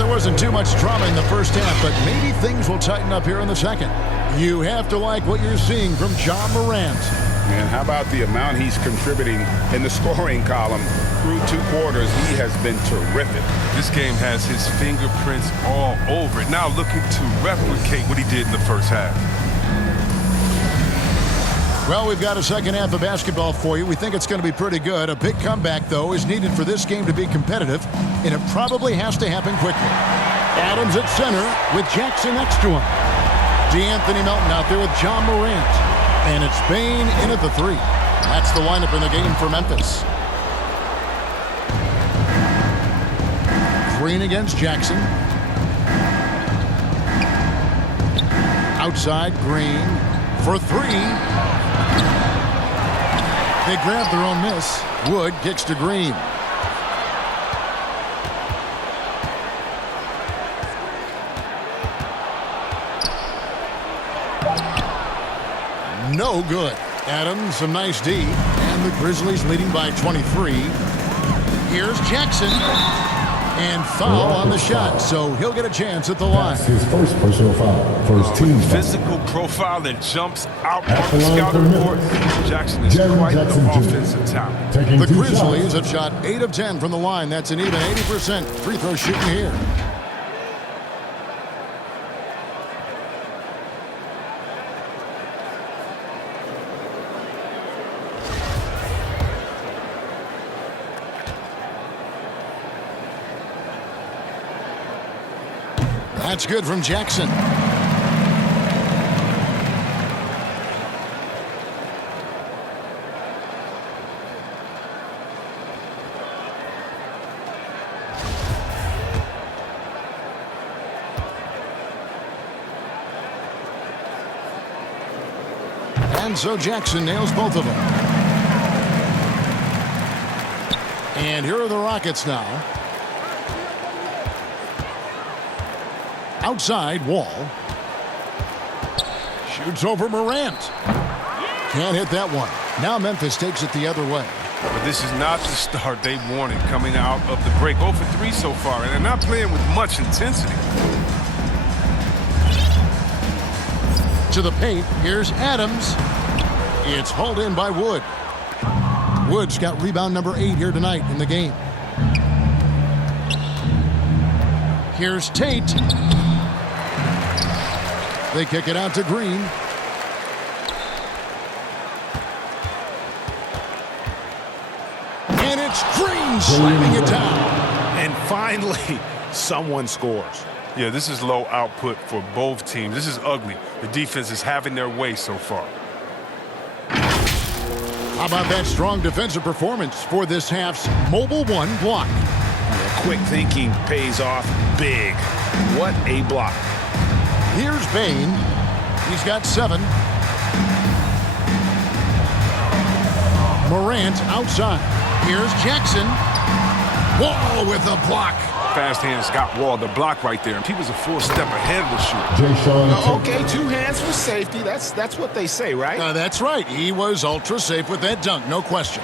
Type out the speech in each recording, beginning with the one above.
there wasn't too much drama in the first half, but maybe things will tighten up here in the second. You have to like what you're seeing from John Morant. Man, how about the amount he's contributing in the scoring column through 2 quarters? He has been terrific. This game has his fingerprints all over it. Now looking to replicate what he did in the first half. Well, we've got a second half of basketball for you. We think it's going to be pretty good. A big comeback, though, is needed for this game to be competitive, and it probably has to happen quickly. Adams at center with Jackson next to him. DeAnthony Melton out there with John Morant. And it's Bane in at the 3. That's the lineup in the game for Memphis. Green against Jackson. Outside, Green for 3. They grab their own miss. Wood kicks to Green. No good. Adams, a nice D. And the Grizzlies leading by 23. Here's Jackson. And foul on the shot, so he'll get a chance at the line. That's his first personal foul. First team foul. Physical profile that jumps out on the scouting report. Jackson is quite the offensive talent. The Grizzlies have shot 8 of 10 from the line. That's an even 80% free throw shooting here. That's good from Jackson. And so Jackson nails both of them. And here are the Rockets now. Outside, Wall. Shoots over Morant. Can't hit that one. Now Memphis takes it the other way. But this is not the start they wanted coming out of the break. 0 for 3 so far, and they're not playing with much intensity. To the paint, here's Adams. It's hauled in by Wood. Wood's got rebound number 8 here tonight in the game. Here's Tate. They kick it out to Green. And it's Green slamming it down. And finally, someone scores. Yeah, this is low output for both teams. This is ugly. The defense is having their way so far. How about that strong defensive performance for this half's Mobile 1 block? Yeah, quick thinking pays off big. What a block. Here's Bane. He's got 7. Morant outside. Here's Jackson. Wall with a block. Fast hands got Wall the block right there. He was a full step ahead of the shooter. Okay, 2 hands for safety. That's what they say, right? That's right. He was ultra safe with that dunk, no question.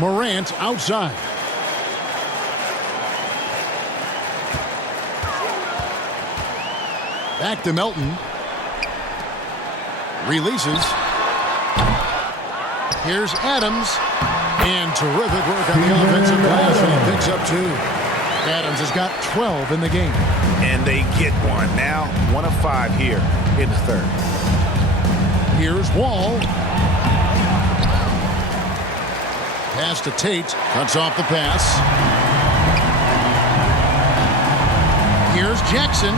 Morant outside. Back to Melton. Releases. Here's Adams. And terrific work on the offensive glass, and he picks up 2. Adams has got 12 in the game. And they get one. Now 1 of 5 here in the third. Here's Wall. Pass to Tate. Cuts off the pass. Here's Jackson.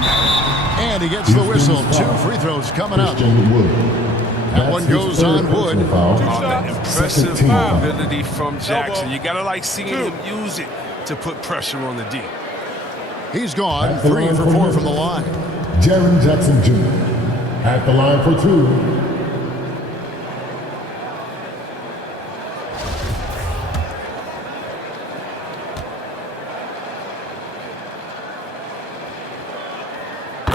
And he gets the whistle. 2 free throws coming up. That one goes on Wood. The impressive ability from Jackson. You gotta like seeing him use it to put pressure on the D. He's gone 3 for 4 from the line. Jaren Jackson Jr. at the line for 2.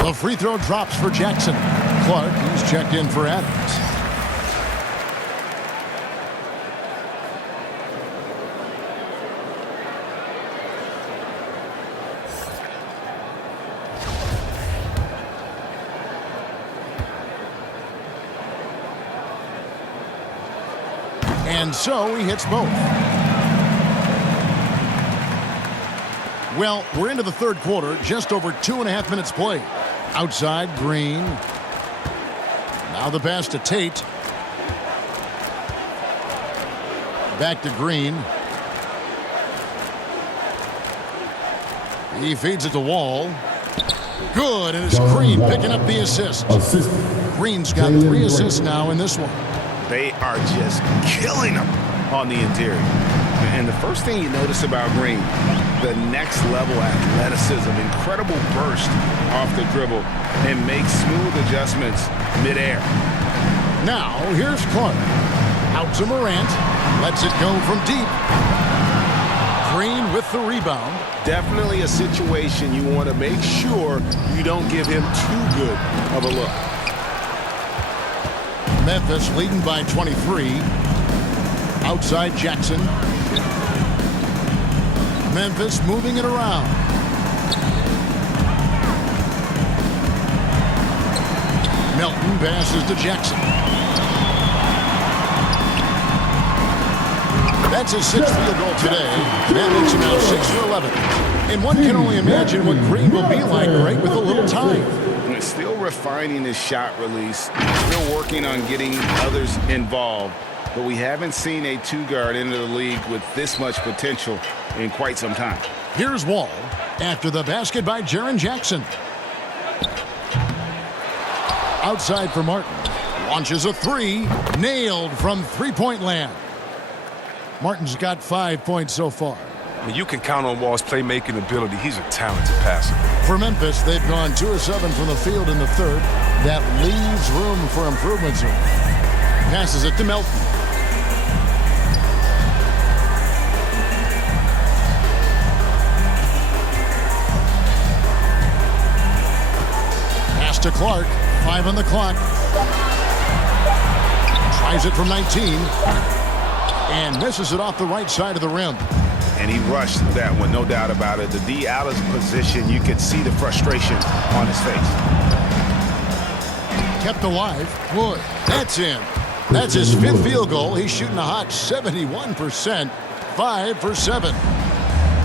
The free throw drops for Jackson. Clark, he's checked in for Adams. And so he hits both. Well, we're into the third quarter, just over 2.5 minutes played. Outside, Green. Now the pass to Tate. Back to Green. He feeds it to Wall. Good, and it's Green picking up the assist. Green's got 3 assists now in this one. They are just killing him on the interior. And the first thing you notice about Green, the next level athleticism, incredible burst off the dribble, and makes smooth adjustments midair. Now, here's Clark. Out to Morant. Lets it go from deep. Green with the rebound. Definitely a situation you want to make sure you don't give him too good of a look. Memphis leading by 23. Outside Jackson. Memphis moving it around. Melton passes to Jackson. That's his 6th field goal today. That makes him now 6 for 11. And one can only imagine what Green will be like, right, with a little time. Still refining his shot release. Still working on getting others involved. But we haven't seen a 2-guard enter the league with this much potential in quite some time. Here's Wall after the basket by Jaren Jackson. Outside for Martin. Launches a 3. Nailed from three-point land. Martin's got 5 points so far. I mean, you can count on Wall's playmaking ability. He's a talented passer. For Memphis, they've gone 2 of 7 from the field in the third. That leaves room for improvements here. Passes it to Melton. Pass to Clark. 5 on the clock. Tries it from 19. And misses it off the right side of the rim. And he rushed that one, no doubt about it. The D out of position, you could see the frustration on his face. Kept alive. Wood. That's in. That's his 5th field goal. He's shooting a hot 71%. 5 for 7.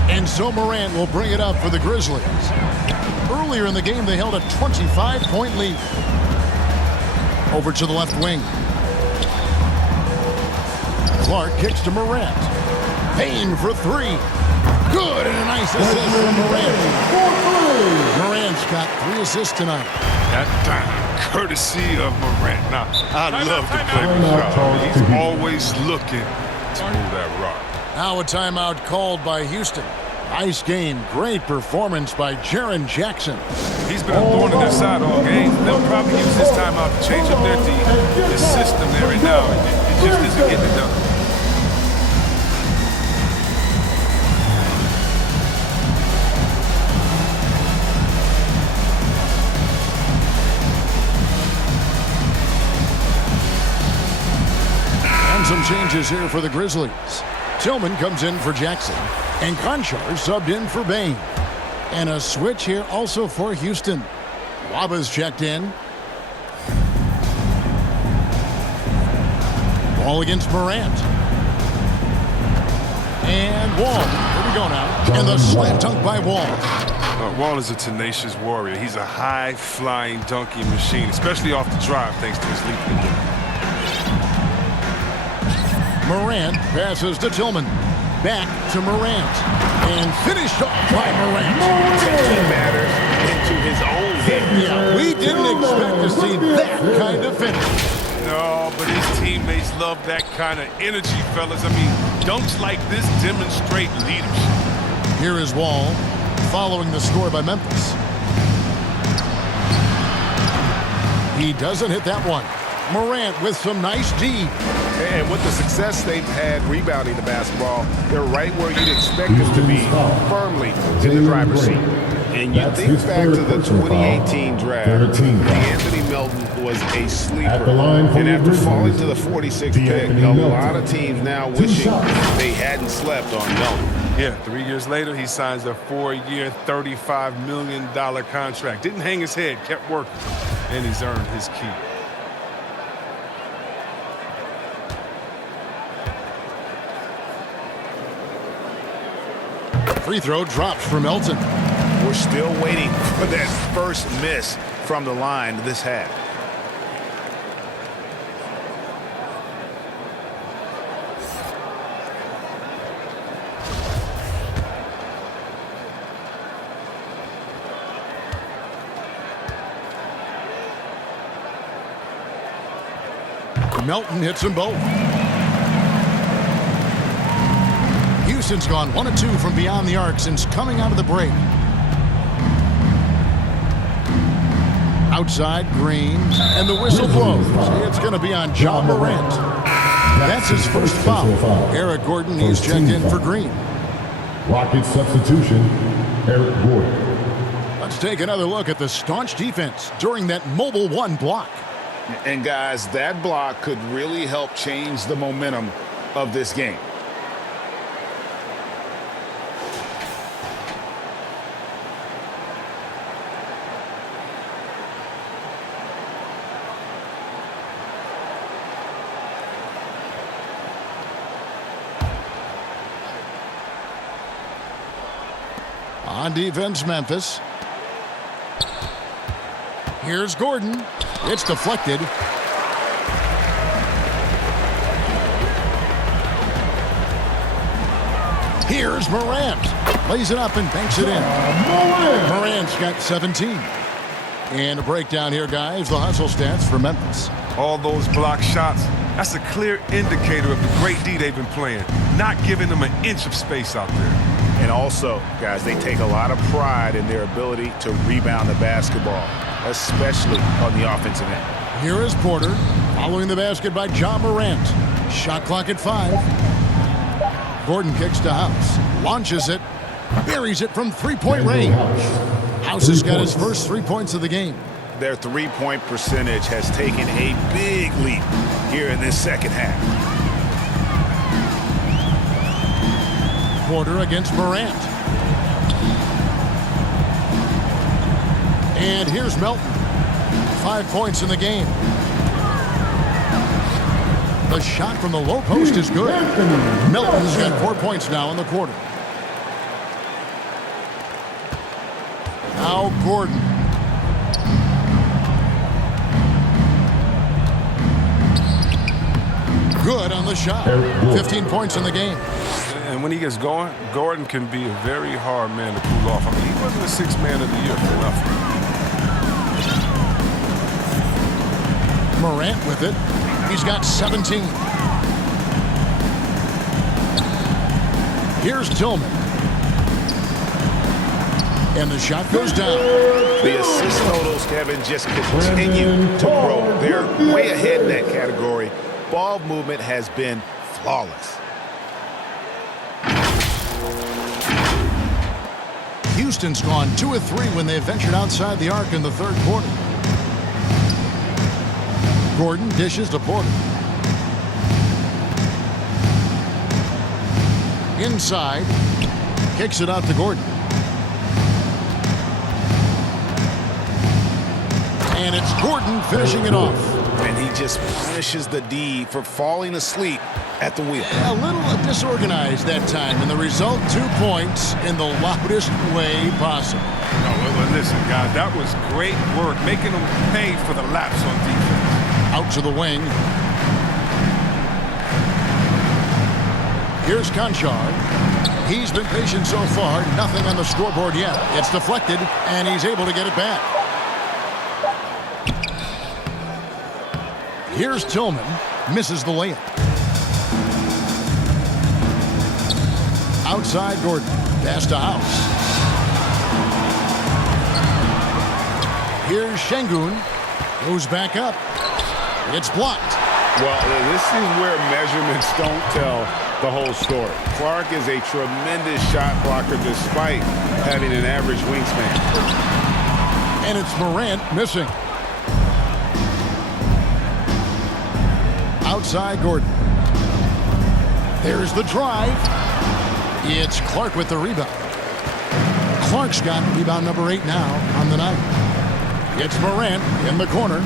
And so Morant will bring it up for the Grizzlies. Earlier in the game, they held a 25-point lead. Over to the left wing. Clark kicks to Morant. Payne for 3. Good, and a nice assist from Morant. Morant's got 3 assists tonight. That courtesy of Morant. Now, I love to play with Shaw. He's always looking to move that rock. Now a timeout called by Houston. Nice game. Great performance by Jaren Jackson. He's been a thorn in their side all game. They'll probably use this timeout to change up their system there and now. It just isn't getting it done. Some changes here for the Grizzlies. Tillman comes in for Jackson, and Conchar subbed in for Bain. And a switch here also for Houston. Waba's checked in. Ball against Morant. And Wall. Here we go now. And the slam dunk by Wall. Wall is a tenacious warrior. He's a high-flying dunking machine, especially off the drive, thanks to his lethal ability. Morant passes to Tillman. Back to Morant. And finished off by Morant. Taking matters into his own game. Yeah, we didn't expect to see that kind of finish. No, but his teammates love that kind of energy, fellas. I mean, dunks like this demonstrate leadership. Here is Wall, following the score by Memphis. He doesn't hit that one. Morant with some nice D. And with the success they've had rebounding the basketball, they're right where you'd expect them to be, firmly in the driver's seat. And you think back to the 2018 draft, Anthony Melton was a sleeper. And after falling to the 46th pick, a lot of teams now wishing they hadn't slept on Melton. Yeah, 3 years later, he signs a 4-year, $35 million contract. Didn't hang his head, kept working, and he's earned his keep. Free throw drops for Melton. We're still waiting for that first miss from the line this half. Melton hits them both. Houston's gone 1 of 2 from beyond the arc since coming out of the break. Outside, Green, and the whistle blows. It's going to be on Ja Morant. That's his first foul. Eric Gordon, he's checked in for Green. Rockets substitution, Eric Gordon. Let's take another look at the staunch defense during that mobile 1 block. And guys, that block could really help change the momentum of this game. On defense, Memphis. Here's Gordon. It's deflected. Here's Morant. Lays it up and banks it in. Morant's got 17. And a breakdown here, guys. The hustle stats for Memphis. All those block shots, that's a clear indicator of the great D they've been playing. Not giving them an inch of space out there. And also, guys, they take a lot of pride in their ability to rebound the basketball, especially on the offensive end. Here is Porter, following the basket by Ja Morant. Shot clock at 5. Gordon kicks to House, launches it, buries it from three-point range. House has got his first 3 points of the game. Their three-point percentage has taken a big leap here in this second half. Porter against Morant. And here's Melton. 5 points in the game. The shot from the low post is good. Melton's got 4 points now in the quarter. Now Gordon. Good on the shot. 15 points in the game. And when he gets going, Gordon can be a very hard man to pull off. I mean, he wasn't the 6th man of the year for nothing. Morant with it. He's got 17. Here's Tillman. And the shot goes down. The assist totals, Kevin, just continue to grow. They're way ahead in that category. Ball movement has been flawless. Houston's gone 2 of 3 when they ventured outside the arc in the third quarter. Gordon dishes to Porter. Inside. Kicks it out to Gordon. And it's Gordon finishing it off. And he just punishes the D for falling asleep at the wheel. A little disorganized that time, and the result, 2 points in the loudest way possible. No, well, listen, guys, that was great work, making them pay for the laps on defense. Out to the wing. Here's Conchar. He's been patient so far. Nothing on the scoreboard yet. It's deflected, and he's able to get it back. Here's Tillman. Misses the layup. Outside Gordon. Pass to House. Here's Şengün. Goes back up. It's blocked. Well, this is where measurements don't tell the whole story. Clark is a tremendous shot blocker despite having an average wingspan. And it's Morant missing. Outside Gordon. There's the drive. It's Clark with the rebound. Clark's got rebound number 8 now on the night. It's Morant in the corner.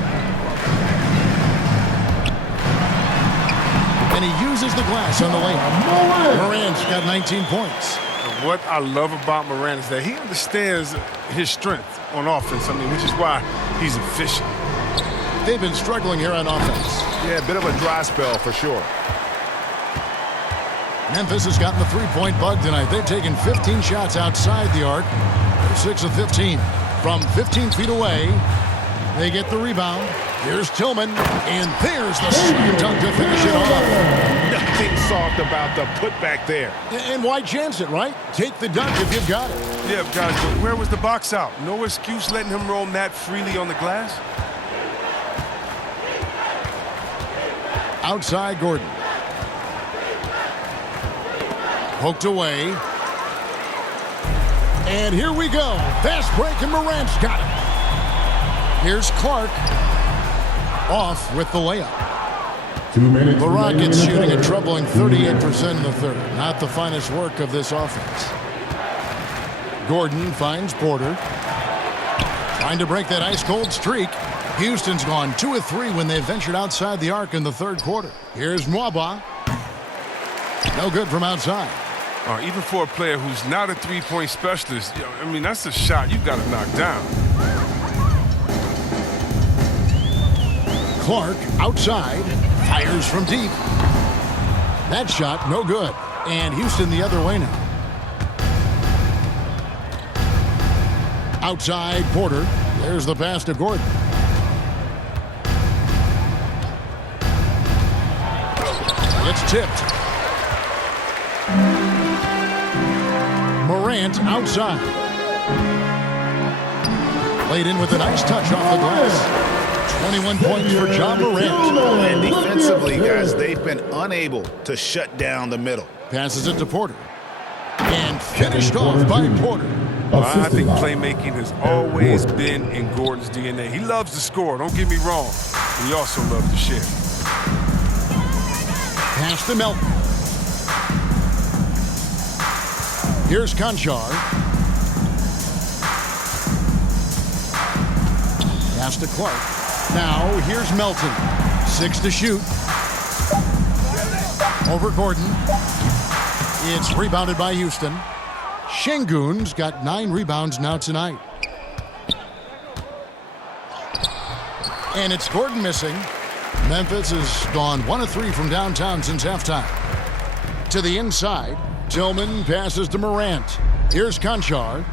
And he uses the glass on the lane. Morant's got 19 points. And what I love about Morant is that he understands his strength on offense. I mean, which is why he's efficient. They've been struggling here on offense. Yeah, a bit of a dry spell for sure. Memphis has gotten the three-point bug tonight. They've taken 15 shots outside the arc. They're 6 of 15. From 15 feet away, they get the rebound. Here's Tillman, and there's the slam dunk to finish it off. Nothing soft about the putback there. And why chance it, right? Take the dunk if you've got it. Yeah, guys, but where was the box out? No excuse letting him roam that freely on the glass. Outside Gordon. Poked away. And here we go. Fast break, and Morant's got it. Here's Clark. Off with the layup. 2 minutes. The Rockets shooting a troubling 38% in the third. Not the finest work of this offense. Gordon finds Porter. Trying to break that ice-cold streak. Houston's gone 2 of 3 when they ventured outside the arc in the third quarter. Here's Nwaba. No good from outside. Even for a player who's not a three-point specialist, I mean, that's a shot you've got to knock down. Clark outside, fires from deep. That shot, no good. And Houston the other way now. Outside, Porter. There's the pass to Gordon. It's tipped. Morant outside. Laid in with a nice touch off the glass. 21 points for John Morant. And defensively, guys, they've been unable to shut down the middle. Passes it to Porter. And finished off by Porter. Well, I think playmaking has always been in Gordon's DNA. He loves to score, don't get me wrong. But he also loves to share. Pass to Melton. Here's Conchar. Pass to Clark. Now here's Melton. 6 to shoot. Over Gordon. It's rebounded by Houston. Şengün's got 9 rebounds now tonight. And it's Gordon missing. Memphis has gone 1 of 3 from downtown since halftime. To the inside, Tillman passes to Morant. Here's Conchar.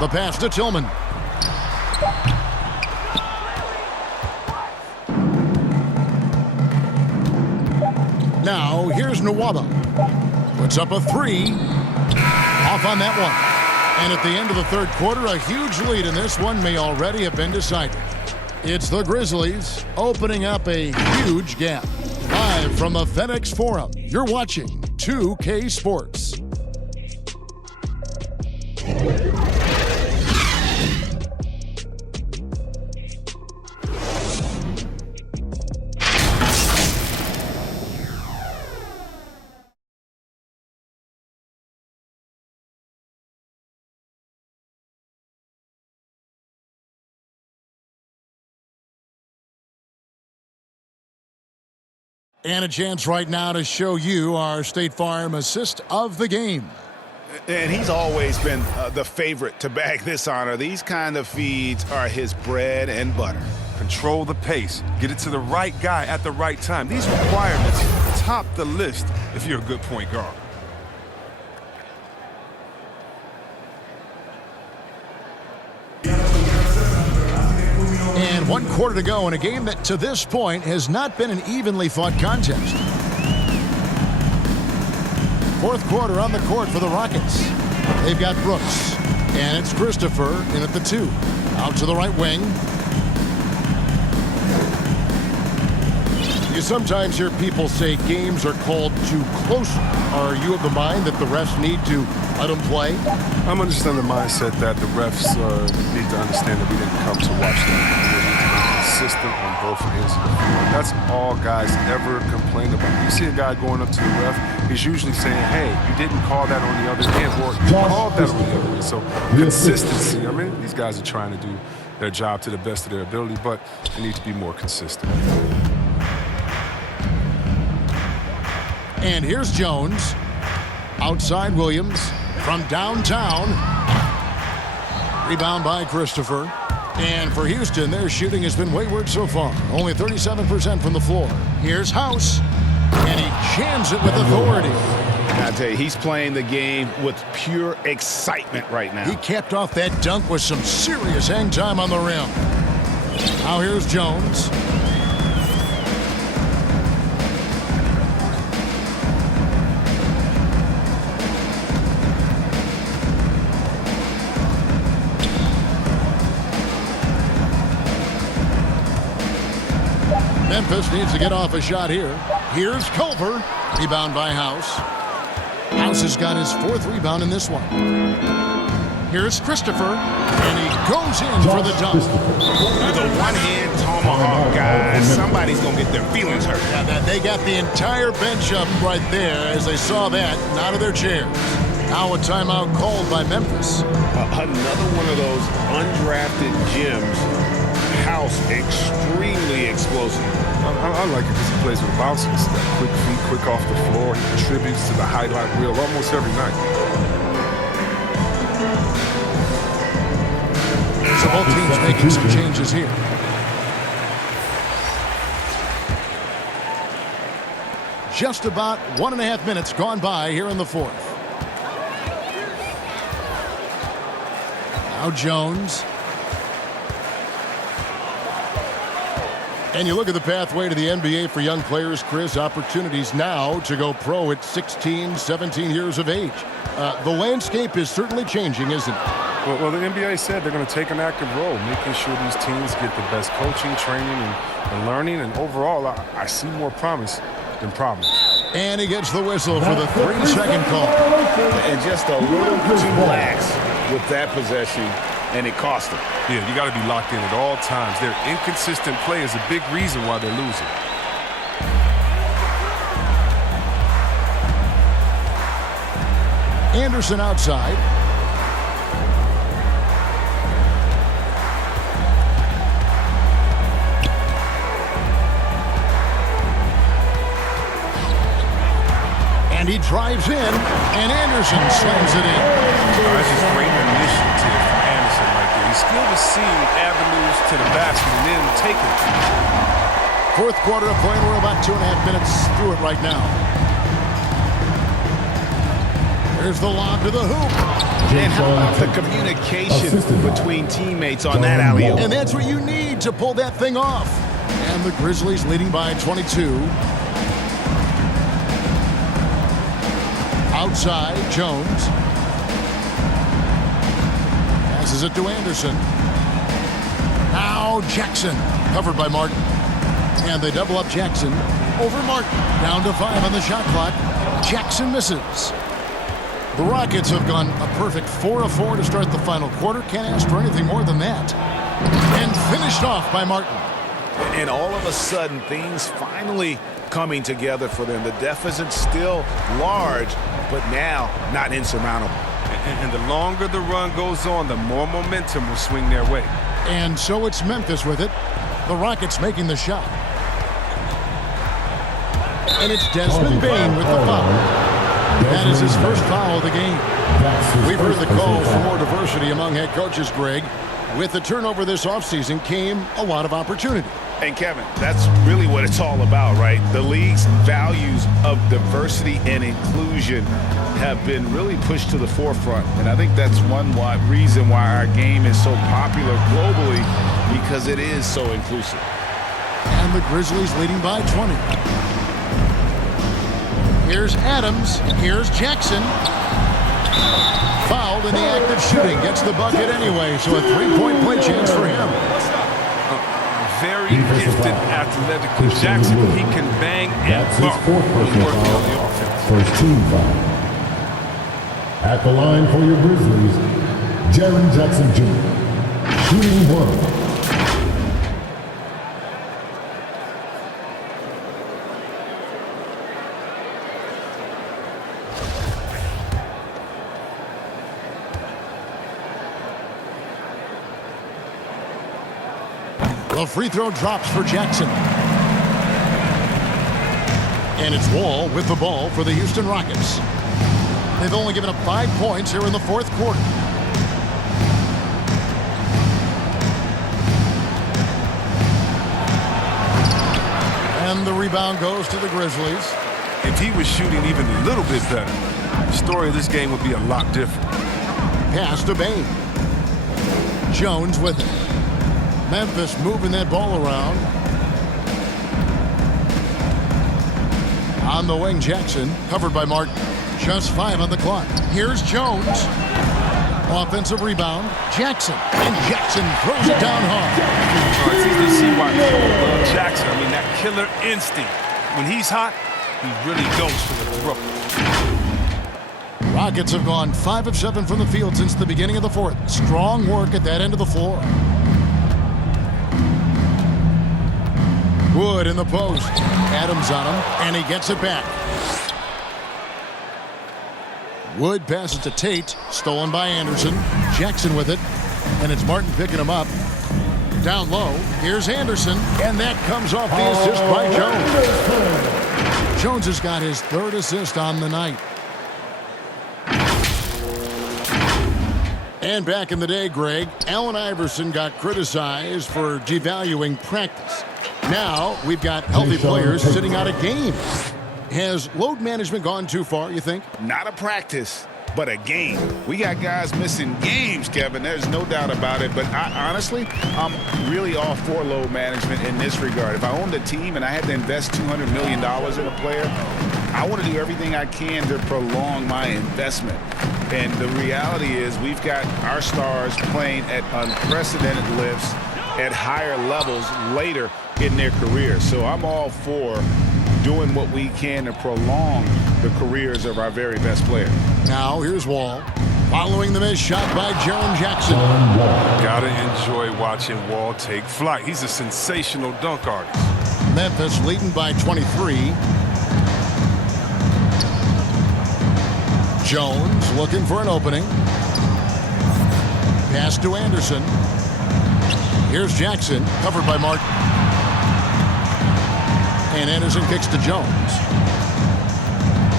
The pass to Tillman. Now, here's Nwaba. Puts up a 3. Off on that one. And at the end of the third quarter, a huge lead in this one may already have been decided. It's the Grizzlies opening up a huge gap. Live from the FedEx Forum, you're watching 2K Sports. And a chance right now to show you our State Farm assist of the game. And he's always been the favorite to bag this honor. These kind of feeds are his bread and butter. Control the pace. Get it to the right guy at the right time. These requirements top the list if you're a good point guard. And 1 quarter to go in a game that to this point has not been an evenly fought contest. Fourth quarter on the court for the Rockets. They've got Brooks. And it's Christopher in at the 2. Out to the right wing. You sometimes hear people say games are called too close. Are you of the mind that the refs need to let them play? I'm understanding the mindset that the refs need to understand that we didn't come to watch them. We need to be consistent on both ends of the field. That's all guys ever complain about. You see a guy going up to the ref, he's usually saying, hey, you didn't call that on the other end, or you called that on the other end. So consistency, I mean, these guys are trying to do their job to the best of their ability, but they need to be more consistent. And here's Jones. Outside Williams from downtown. Rebound by Christopher. And for Houston, their shooting has been wayward so far. Only 37% from the floor. Here's House. And he jams it with authority. I tell you, he's playing the game with pure excitement right now. He capped off that dunk with some serious hang time on the rim. Now here's Jones. Memphis needs to get off a shot here. Here's Culver. Rebound by House. House has got his 4th rebound in this one. Here's Christopher. And he goes in for the dunk. With a one-hand tomahawk, guys, somebody's going to get their feelings hurt. Yeah, they got the entire bench up right there as they saw that and out of their chairs. Now a timeout called by Memphis. Another one of those undrafted gems. House, extremely explosive. I like it because he plays with bouncing step. Quick feet, quick off the floor. He contributes to the highlight reel almost every night. So both teams making some changes here. Just about 1.5 minutes gone by here in the 4th. Now Jones. And you look at the pathway to the NBA for young players, Chris, opportunities now to go pro at 16, 17 years of age. The landscape is certainly changing, isn't it? Well, the NBA said they're going to take an active role, making sure these teams get the best coaching, training, and learning. And overall, I see more promise than problems. And he gets the whistle for the 3-second call. And just a little too lax with that possession, and it cost them. Yeah, you got to be locked in at all times. Their inconsistent play is a big reason why they're losing. Anderson outside. And he drives in, and Anderson slams it in. That's just great initiative from Anderson right there. He's skilled at seeing avenues to the basket and then take it. 4th quarter of play, we're about 2.5 minutes through it right now. There's the lob to the hoop. And how about the communication between teammates on that alley-oop? And that's what you need to pull that thing off. And the Grizzlies leading by 22. Outside, Jones. Passes it to Anderson. Now Jackson, covered by Martin. And they double up Jackson over Martin. Down to 5 on the shot clock. Jackson misses. The Rockets have gone a perfect 4 of 4 to start the final quarter. Can't ask for anything more than that. And finished off by Martin. And all of a sudden, things finally coming together for them. The deficit's still large, but now not insurmountable. And the longer the run goes on, the more momentum will swing their way. And so it's Memphis with it. The Rockets making the shot. And it's Desmond Bane with the foul. That is his first foul of the game. We've heard the call for more diversity among head coaches, Greg. With the turnover this offseason came a lot of opportunity. And Kevin, that's really what it's all about, right? The league's values of diversity and inclusion have been really pushed to the forefront. And I think that's one reason why our game is so popular globally, because it is so inclusive. And the Grizzlies leading by 20. Here's Adams. Here's Jackson. Fouled in the act of shooting. Gets the bucket anyway, so a 3-point play chance for him. Very gifted athletic Jackson. He can bang and bump when working on the offense. First team foul. At the line for your Grizzlies, Jaren Jackson Jr. Shooting 1. The free throw drops for Jackson. And it's Wall with the ball for the Houston Rockets. They've only given up 5 points here in the fourth quarter. And the rebound goes to the Grizzlies. If he was shooting even a little bit better, the story of this game would be a lot different. Pass to Bain. Jones with it. Memphis moving that ball around. On the wing, Jackson, covered by Martin. Just 5 on the clock. Here's Jones. Offensive rebound. Jackson. And Jackson throws it down hard. It's easy to see why people love Jackson. I mean, that killer instinct. When he's hot, he really goes for the throw. Rockets have gone 5 of 7 from the field since the beginning of the fourth. Strong work at that end of the floor. Wood in the post. Adams on him, and he gets it back. Wood passes to Tate, stolen by Anderson. Jackson with it, and it's Martin picking him up. Down low, here's Anderson, and that comes off the assist by Jones. Jones has got his 3rd assist on the night. And back in the day, Greg, Allen Iverson got criticized for devaluing practice. Now we've got healthy players sitting out a game. Has load management gone too far, you think? Not a practice, but a game. We got guys missing games, Kevin. There's no doubt about it. But honestly, I'm really all for load management in this regard. If I owned a team and I had to invest $200 million in a player, I want to do everything I can to prolong my investment. And the reality is we've got our stars playing at unprecedented lifts at higher levels later in their career. So I'm all for doing what we can to prolong the careers of our very best players. Now here's Wall. Following the missed shot by Jaren Jackson. Gotta enjoy watching Wall take flight. He's a sensational dunk artist. Memphis leading by 23. Jones looking for an opening. Pass to Anderson. Here's Jackson, covered by Martin. And Anderson kicks to Jones.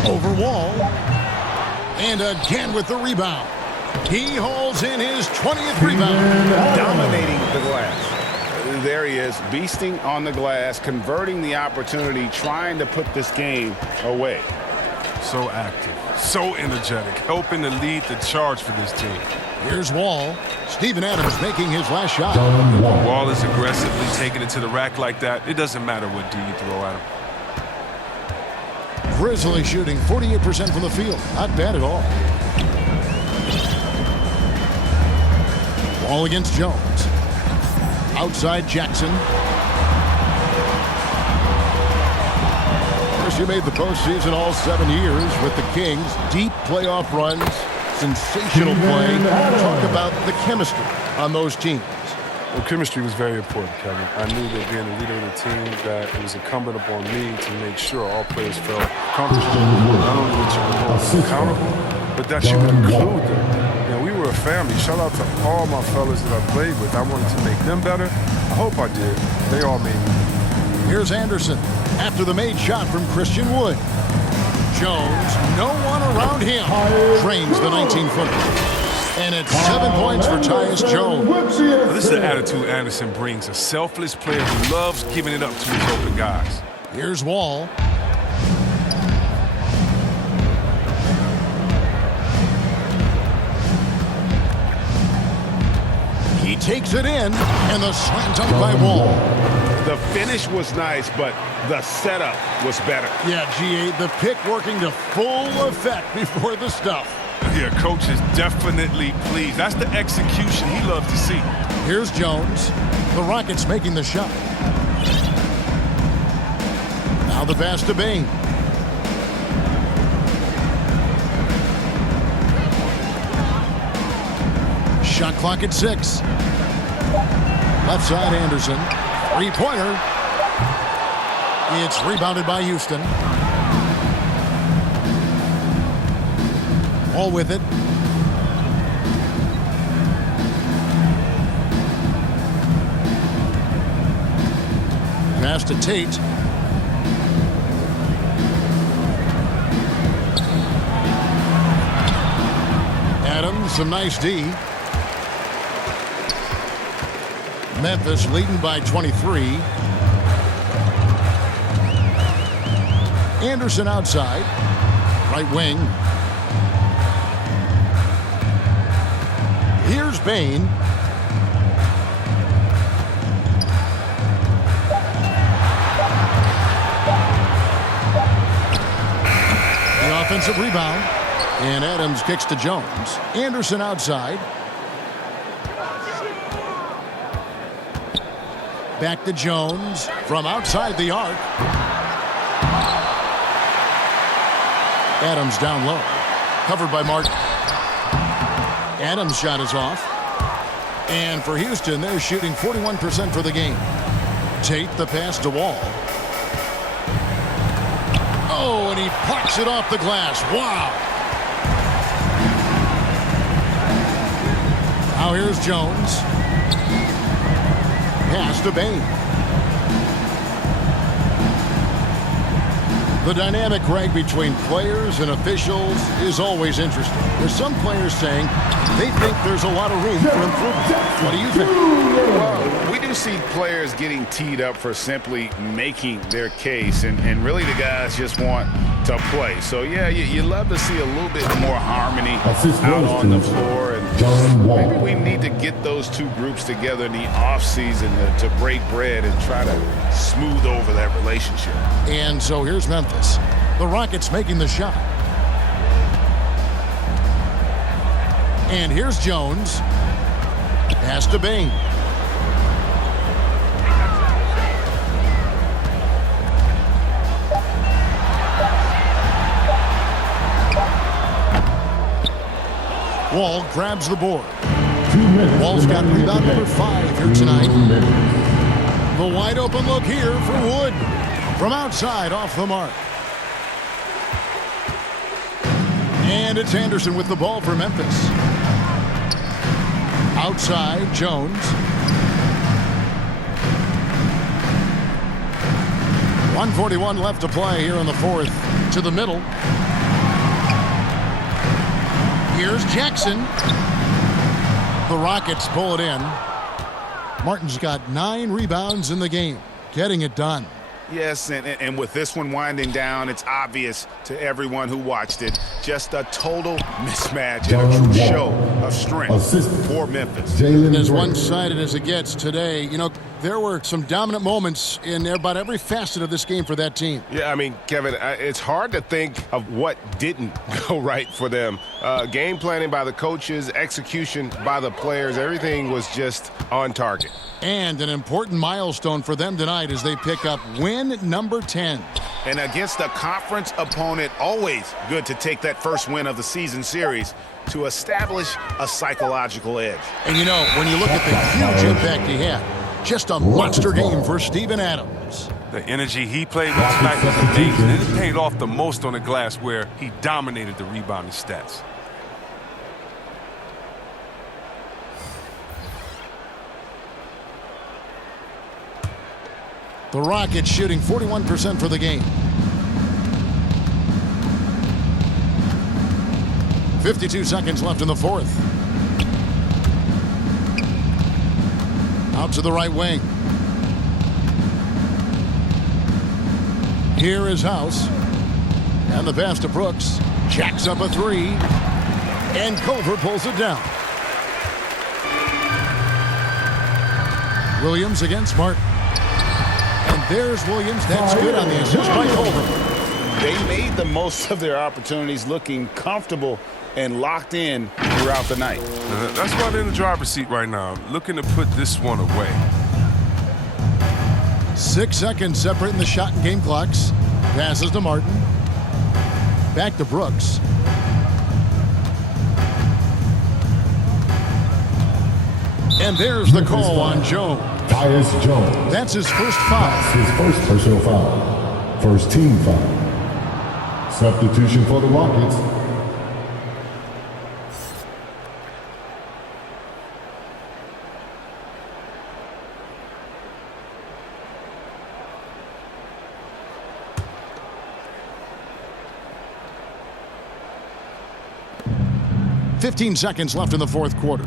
Over Wall. And again with the rebound. He holds in his 20th rebound. Dominating the glass. There he is, beasting on the glass, converting the opportunity, trying to put this game away. So active, so energetic, helping to lead the charge for this team. Here's Wall. Steven Adams making his last shot. Wall is aggressively taking it to the rack like that. It doesn't matter what D you throw at him. Grizzlies shooting 48% from the field. Not bad at all. Wall against Jones. Outside Jackson. First, you made the postseason all 7 years with the Kings. Deep playoff runs. Sensational play. Talk about the chemistry on those teams. Well, chemistry was very important, Kevin. I knew that being a leader of the team, that it was incumbent upon me to make sure all players felt comfortable. Not only that you were both accountable, but that you would include them. You know, we were a family. Shout out to all my fellas that I played with. I wanted to make them better. I hope I did. They all made me. Here's Anderson after the made shot from Christian Wood. Jones, no one around him, drains the 19-footer. And it's 7 points for Tyus Jones. Well, this is the attitude Anderson brings, a selfless player who loves giving it up to his open guys. Here's Wall. He takes it in, and the slam dunk by Wall. The finish was nice, but the setup was better. Yeah, G.A., the pick working to full effect before the stuff. Yeah, coach is definitely pleased. That's the execution he loves to see. Here's Jones. The Rockets making the shot. Now the pass to Bain. Shot clock at 6. Left side, Anderson. Three-pointer. It's rebounded by Houston. All with it. Pass to Tate. Adams, some nice D. Memphis leading by 23. Anderson outside. Right wing. Here's Bain. The offensive rebound. And Adams kicks to Jones. Anderson outside. Back to Jones from outside the arc. Adams down low. Covered by Martin. Adams' shot is off. And for Houston, they're shooting 41% for the game. Tate the pass to Wall. Oh, and he parks it off the glass. Wow. Now here's Jones. Pass to Bain. The dynamic, Greg, between players and officials is always interesting. There's some players saying they think there's a lot of room for improvement. What do you think? Well, we do see players getting teed up for simply making their case, and really the guys just want to play. So, yeah, you love to see a little bit more harmony out on the floor. And maybe we need to get those two groups together in the offseason to break bread and try to smooth over that relationship. And so here's Memphis. The Rockets making the shot. And here's Jones. Pass to Bain. Wall grabs the board. Wall's got rebound number 5 here tonight. The wide open look here for Wood. From outside, off the mark. And it's Anderson with the ball for Memphis. Outside, Jones. .141 left to play here in the fourth. To the middle. Here's Jackson. The Rockets pull it in. Martin's got 9 rebounds in the game. Getting it done. Yes, and with this one winding down, it's obvious to everyone who watched it. Just a total mismatch and a true show of strength for Memphis. As one-sided as it gets today, you know, there were some dominant moments in about every facet of this game for that team. Yeah, I mean, Kevin, it's hard to think of what didn't go right for them. Game planning by the coaches, execution by the players, everything was just on target. And an important milestone for them tonight as they pick up win number 10. And against a conference opponent, always good to take that first win of the season series to establish a psychological edge. And you know, when you look at the huge impact he had, just a monster game for Steven Adams. The energy he played with tonight was amazing. And it paid off the most on the glass where he dominated the rebounding stats. The Rockets shooting 41% for the game. 52 seconds left in the fourth. Out to the right wing. Here is House. And the pass to Brooks. Jacks up a 3. And Culver pulls it down. Williams against Martin. And there's Williams. That's good on the assist by Culver. They made the most of their opportunities, looking comfortable and locked in throughout the night. That's why they're in the driver's seat right now, looking to put this one away. 6 seconds separating the shot and game clocks. Passes to Martin. Back to Brooks. And there's the call on Jones. Tyus Jones. That's his first foul. His first personal foul. First team foul. Substitution for the Rockets. 15 seconds left in the fourth quarter.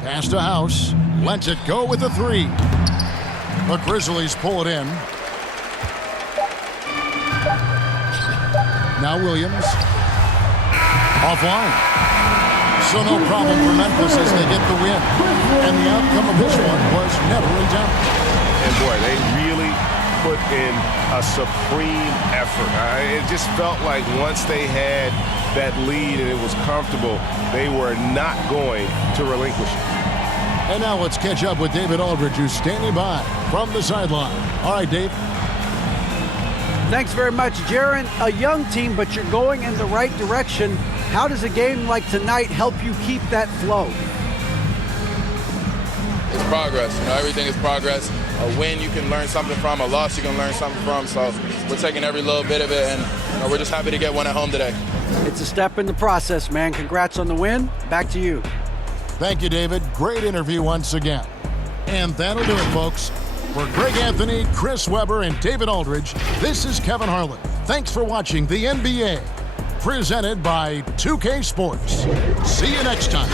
Pass to House. Lets it go with the three. The Grizzlies pull it in. Now Williams. Offline. So no problem for Memphis as they get the win. And the outcome of this one was never in doubt. And boy, they really put in a supreme effort. It just felt like once they had that lead and it was comfortable, they were not going to relinquish it. And now let's catch up with David Aldridge, who's standing by from the sideline. All right, Dave. Thanks very much, Jaron. A young team, but you're going in the right direction. How does a game like tonight help you keep that flow? It's progress. Everything is progress. A win you can learn something from, a loss you can learn something from. So we're taking every little bit of it, and we're just happy to get one at home today. It's a step in the process, man. Congrats on the win. Back to you. Thank you, David. Great interview once again. And that'll do it, folks. For Greg Anthony, Chris Webber, and David Aldridge, this is Kevin Harlan. Thanks for watching the NBA, presented by 2K Sports. See you next time.